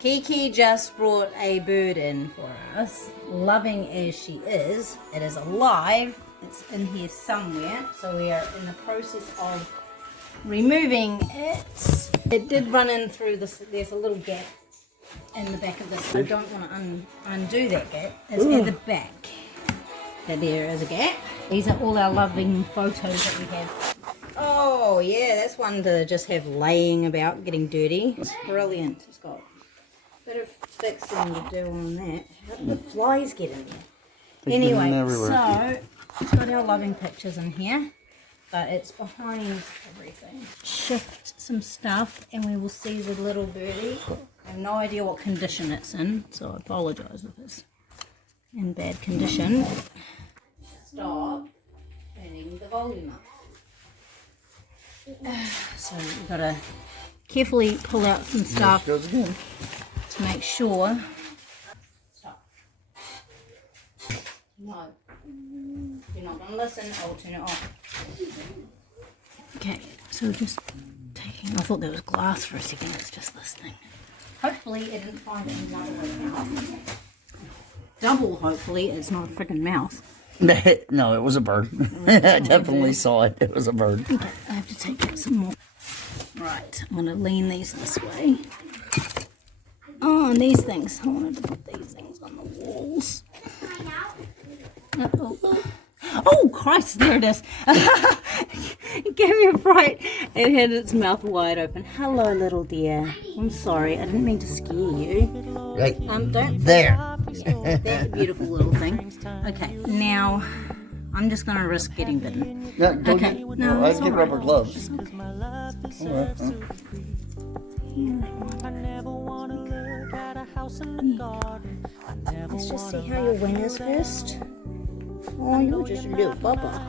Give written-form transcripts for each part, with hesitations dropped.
Kiki just brought a bird in for us. Loving as she is, it is alive. It's in here somewhere. So we are in the process of removing it. It did run in through this. There's a little gap in the back of this. I don't want to undo that gap. It's at the back. There is a gap. These are all our loving photos that we have. Oh yeah, that's one to just have laying about, getting dirty. It's brilliant. It's got a bit of fixing to do on that. How did the flies get in there? Anyway, so it's got our loving pictures in here, but it's behind everything. Shift some stuff and we will see the little birdie. I have no idea what condition it's in, so I apologise if it's in bad condition. Stop turning the volume up. So we've got to carefully pull out some stuff to make sure. Stop. No. You're not going to listen, I'll turn it off. Okay, so just taking, I thought there was glass for a second, it's just listening. Hopefully it didn't find it another way out. Double hopefully, it's not a freaking mouse. No, it was a bird. I definitely saw it. It was a bird. Okay, I have to take out some more. Right, I'm going to lean these this way. Oh, and these things. I wanted to put these things on the walls. Oh, Christ, there it is. It gave me a fright. It had its mouth wide open. Hello, little dear. I'm sorry, I didn't mean to scare you. Right don't. there. There's a beautiful little thing. Okay, now I'm just going to risk getting bitten. No, okay, no, I get rubber gloves. Okay. Let's just see how your wing is first. Oh, you're just a little bubba.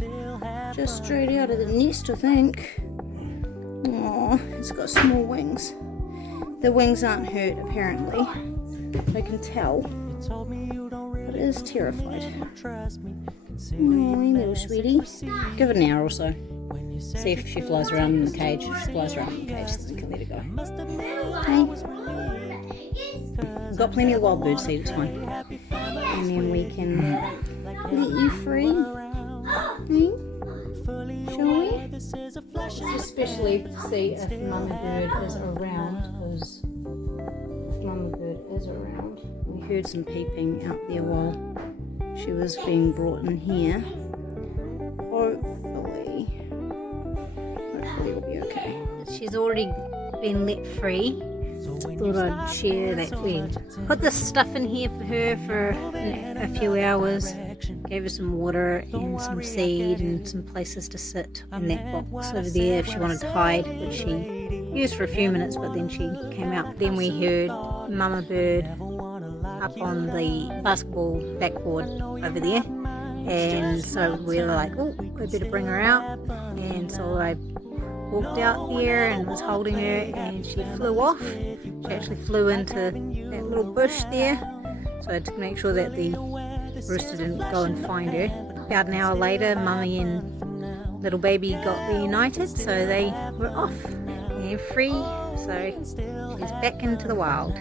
Yeah. Just straight out of the nest, I think. Oh, it's got small wings. The wings aren't hurt, apparently. I can tell. But it is terrified. Oh, little sweetie. Give it an hour or so. See if she flies around in the cage. If she flies around in the cage, then we can let her go. Okay. We've got plenty of wild bird seed, it's fine. And then we can let you free. Okay. Shall we? Especially to see if Mama Bird is around, because if Mama Bird is around, we heard some peeping out there while she was being brought in here. Hopefully it'll be okay. She's already been let free. Thought I'd share that we put this stuff in here for her for a few hours. Gave her some water and some seed and some places to sit in that box over there if she wanted to hide, which she used for a few minutes, but then she came out. Then we heard Mama Bird up on the basketball backboard over there, and so we were like, oh, we better bring her out. And so I walked out there and was holding her, and she flew off. She actually flew into that little bush there, so I had to make sure that the rooster didn't go and find her. About an hour later, Mummy and little baby got reunited, so they were off. They're free, so she's back into the wild.